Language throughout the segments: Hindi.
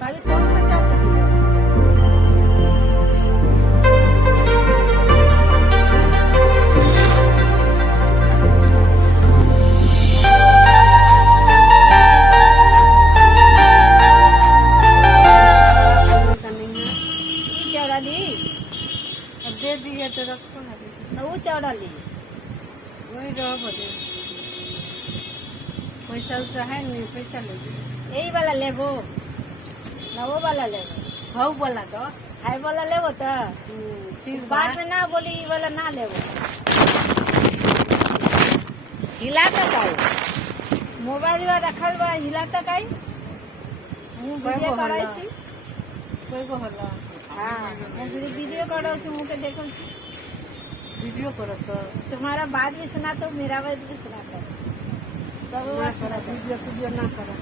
भाभी कौन सा चावल लीजिएगा? ये चावल ली? अब दे दिए तो रखो ना। ना वो चावल ली? वही रहो बोले पैसा उसा है नहीं, पैसा ले लीजिए। यही वाला लेबो ना वो वाला लेबो? हाउ बोला तो हाई वाला लेबो तो ठीक बाद में ना बोली ये वाला ना लेबो। हिलाता काई मोबाइल में रखल बा, हिलाता काई હું वीडियो कराई छी। कोई को हल्ला हाँ मैं वीडियो कराऊ छी, मुझे देखो छी। वीडियो करो तो तुम्हारा बात भी सुना तो मेरा बात भी सुना कर सब ना बात करा, सुना कर। वीडियो ना करा।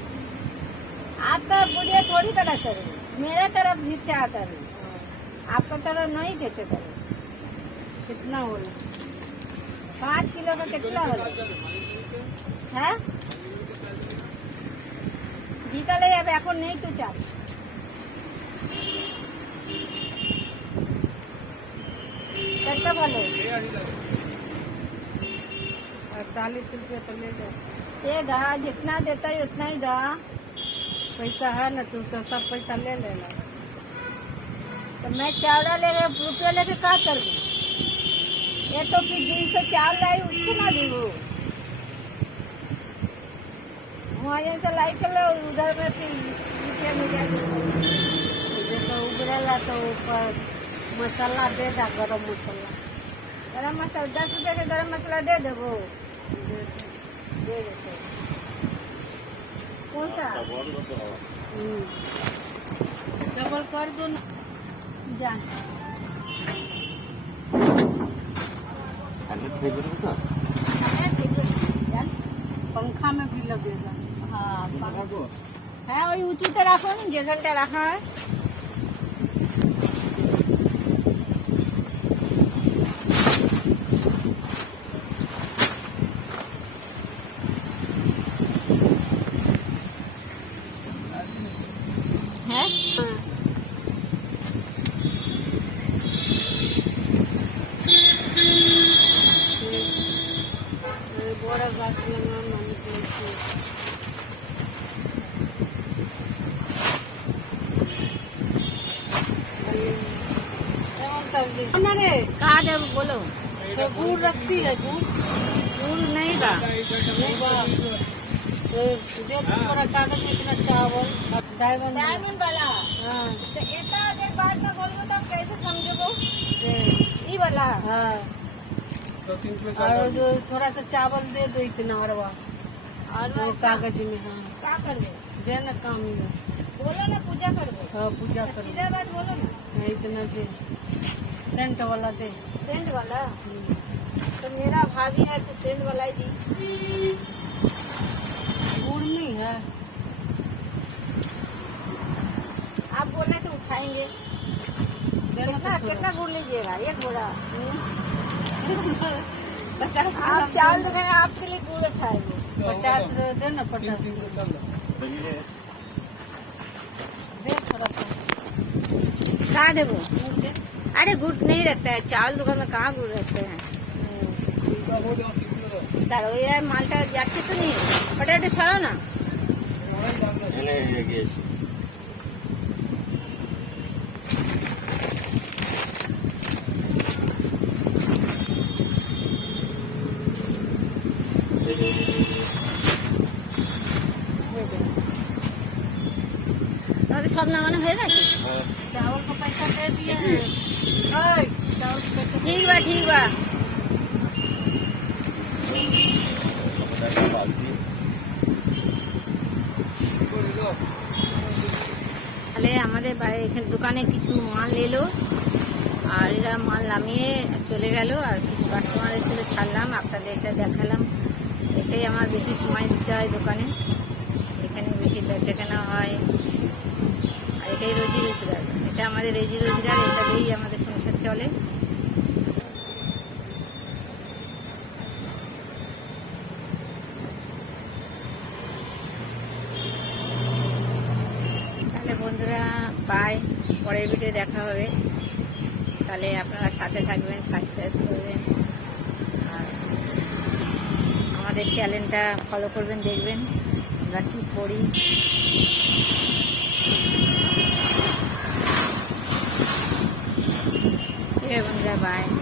आपका वीडियो थोड़ी करा करे, मेरा तरफ भी चाह करे, आपका तरफ नहीं कैसे करे। कितना बोला? 5 किलो का कितना होला है? বিকালে যাবে, এখন নেই তো চাল। कितना ভালো 48 रुपये तो ले लो। ये दा, जितना देता है उतना ही दा। पैसा है ना, तू तो सब पैसा ले लेना। तो मैं चावड़ा लेके रुपया लेके क्या कर दूँ? ये तो फिर दिन से चावल लाई उसको ना दी वो वहाँ से लाई कर लो, उधर में फिर रुपया मिल जाएगा। देखो उबरेला तो ऊपर मसाला दे दा, गरम मसाला गरम मसाला 10 रुपये का गरम मसाला दे दे वो दे देते। कौन सा डबल कर दो ना। जान है, ठीक है जान। पंखा में भी लगेगा। हाँ है वही ऊँची तरह रखो ना, जैसा रखा है। है बड़ा गाछ लगा मन के रे कहा दे बोलो। तो गुड़ रखती है, गुड़ दूर नहीं बा। तो दे दो थोड़ा कागज में, इतना चावल डायमंड डायमंड वाला हाँ तो इतना देर बाद में बोलबो तो कैसे समझबो? ई वाला हाँ। और जो थोड़ा सा चावल दे दो, इतना अरवा और वो कागज में। हाँ क्या करबो? दे ना, काम में। बोलो ना पूजा करबो। हाँ पूजा तो करो। सीधा बात बोलो ना। हाँ, इतना दे, सेंट वाला दे। सेंड वाला तो मेरा भाभी है तो सेंड वाला ही दी। गुड़ नहीं है। आप बोले तो उठाएंगे। देना कितना तो कितना गुड़ लीजिएगा? एक बोरा 50 आप चावल देंगे, आपके लिए गुड़ उठाएंगे। 50 देना, 50 दे थोड़ा सा कहाँ देबो? गुड़ दे। अरे गुड़ नहीं रहता है, चावल दुकान में कहाँ गुड़ रहते हैं? दारो ये मालटा जाच्छे तो नहीं पटेटो छाड़ो ना। তাহলে সব নামানো হয়ে গেছে? चावल का पैसा दे दिए हैं। ओए, चावल का पैसा ठीक बा ठीक बा। তাহলে আমাদের এখানে দোকানে কিছু মাল এলো আর এরা মাল নামিয়ে চলে গেল, আর কিছু কাস্টমার এসে ছাড়লাম, আপনাদের এটা দেখালাম। এটাই আমার বেশি সময় দিতে হয় দোকানে, এখানে বেশি বেচাকেনা হয়, আর এটাই রোজি রোজগার। এটা আমাদের রোজি রোজগার, এটা দিয়েই আমাদের সংসার চলে। তাহলে বন্ধুরা বাই, পরের ভিডিও দেখা হবে। তাহলে আপনারা সাথে থাকবেন, সাবস্ক্রাইব করবেন আর আমাদের চ্যানেলটা ফলো করবেন, দেখবেন আমরা কী করি। ঠিক আছে বন্ধুরা, বাই।